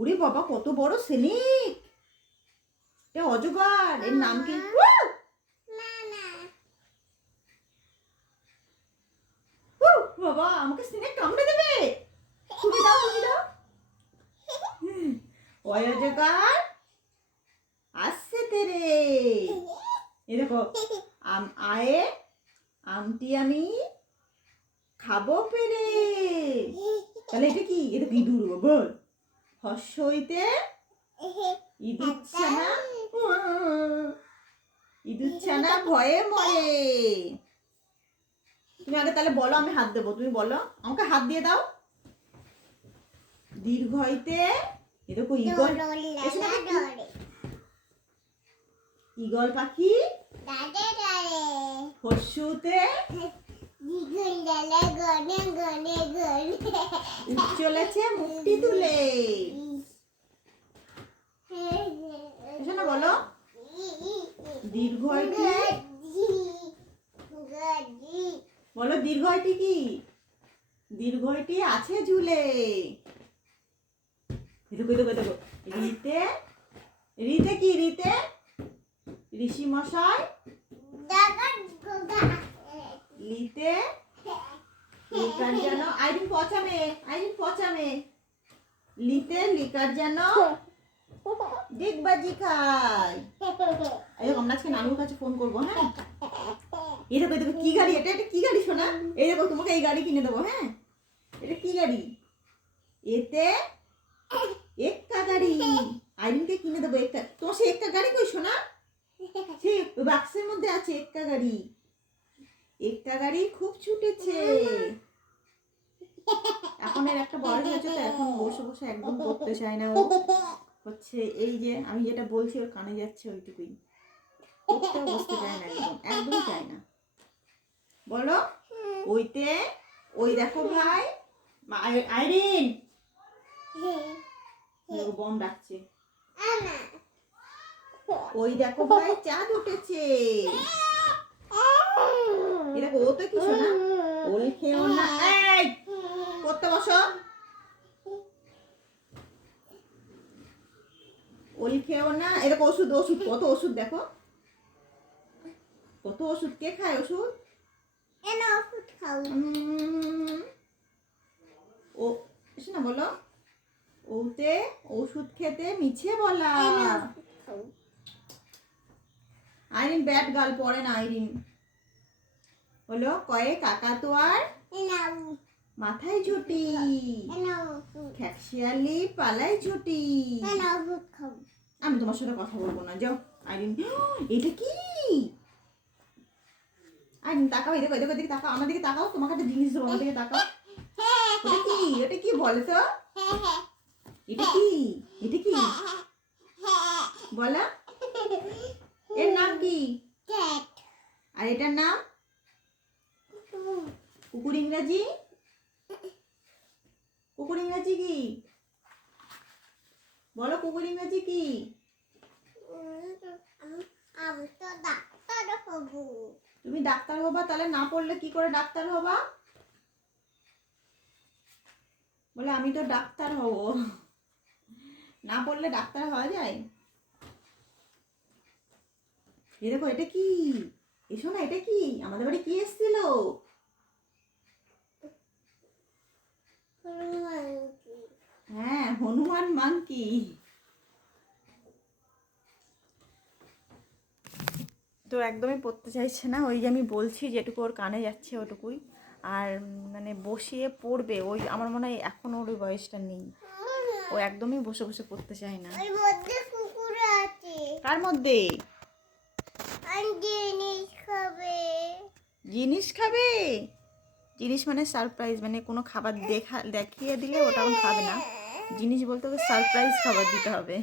ওরে বাবা, কত বড় শালিক! এটা অজগর। এর নাম কি? বাবা, আমাকে স্নেক কামড়ে দেবে। তুমি দাও, তুমি দাও। ওই অজগর আসছে তেরে। এই দেখো, আয়ে আমটি আমি খাবো পেরে। তাহলে এটা কি? এটা কি ইঁদুর? বল। হর্ষ হইতে ইঁদুর ছানা, ইঁদুর ছানা ভয়ে মরে। তুমি আগে তাহলে বলো, আমি হাত দেবো। তুমি বলো, আমাকে হাত দিয়ে দাও। দীর্ঘ হইতে, এ দেখো ঈগল, ঈগল পাখি হর্ষতে চলেছে মুক্তি তুলে। শোনো, বলো। দীর্ঘ হইতে, বলো দীর্ঘ হইতে কি? দীর্ঘ হইতে আছে ঝুলে। দেখো দেখো দেখো, রিতে, রিতে কি? রিতে ঋষি মশাই, লিতে লিকার যেন, আইরিন পচামে, আইরিন পচামে, লিতে লিকার যেন ডিগবাজি খায়। এই দেখো, আমরা আজকে নানুর কাছে ফোন করবো। হ্যাঁ, এই দেখো, এই দেখো কি গাড়ি এটা? এটা কি গাড়ি সোনা? এই দেখো, তোমাকে এই গাড়ি কিনে দেবো। হ্যাঁ, এটা কি গাড়ি? এতে এক্কা গাড়ি। আইরিনকে কিনে দেবো একটা। তোমার সে এক্কা গাড়ি কই সোনা? সে বাক্সের মধ্যে আছে এক্কা গাড়ি। এক্কা গাড়ি খুব ছুটেছে। এখন এর একটা বয়স হয়েছে, তো এখন বসে বসে একদম করতে চায় না। ও হচ্ছে এই যে আমি যেটা বলছি ওর কানে যাচ্ছে, ওইটুকুই। করতেও বসতে চায় না, একদম একদম চায় না। বলো, ওইতে, ওই দেখো ভাই, আইরিন বম ডাকছে। ওই দেখো ভাই, চাঁদ উঠেছে। দেখো, ও তো কিছু না। ওল খেও না, এই করতে বসো। ওল খেও না। এরকম ওষুধ, ওষুধ কত ওষুধ দেখো, কত ওষুধ। কে খায় ওষুধ? ওষুধ খাও। ও শোনা, বলো। ওতে ওষুধ খেতে মিছে বলা। আইরিন ব্যাট গাল পড়ে না। আইরিন হলো কয়ে কাকা তো আর মাথায় ঝুটি, খ্যাকশিয়ালি পালাই ছুটি। আমি তোমার সাথে কথা বলবো না, যাও। আইরিন, এটা কি? আইরিন তাকাও, এদিকে এদিকে এদিকে তাকাও, আমার দিকে তাকাও। তোমাকে একটা জিনিস দেবো, আমার দিকে তাকাও। এটা কি? এটা কি বলো তো? এটা কি? এটা কি বলো? এর নাম কি? আর এটার নাম? কুকুর ইংরাজি? কুকুর ইংরাজি কি বলো? কুকুর ইংরাজি কি? তুমি ডাক্তার হবা, তাহলে না পড়লে কি করে ডাক্তার হবা? বলে আমি তো ডাক্তার হব। না পড়লে ডাক্তার হওয়া যায়? এ দেখো, এটা কি? এসো না, এটা কি? আমাদের বাড়ি কি এসেছিল? হ্যাঁ, হনুমান মাংকি। তো একদমই পড়তে চাইছে না। ওই যে আমি বলছি যেটুকু ওর কানে যাচ্ছে ওটুকুই। আর মানে বসিয়ে পড়বে, ওই আমার মনে হয় এখন ওর ওই বয়সটা নেই। ও একদমই বসে বসে পড়তে চায় না। কার মধ্যে? জিনিস খাবে। জিনিস খাবে? জিনিস মানে সারপ্রাইজ, মানে কোনো খাবার দেখিয়ে দিলে ওটা খাবে না। জিনিস বলতে ওকে সারপ্রাইজ খাবার দিতে হবে।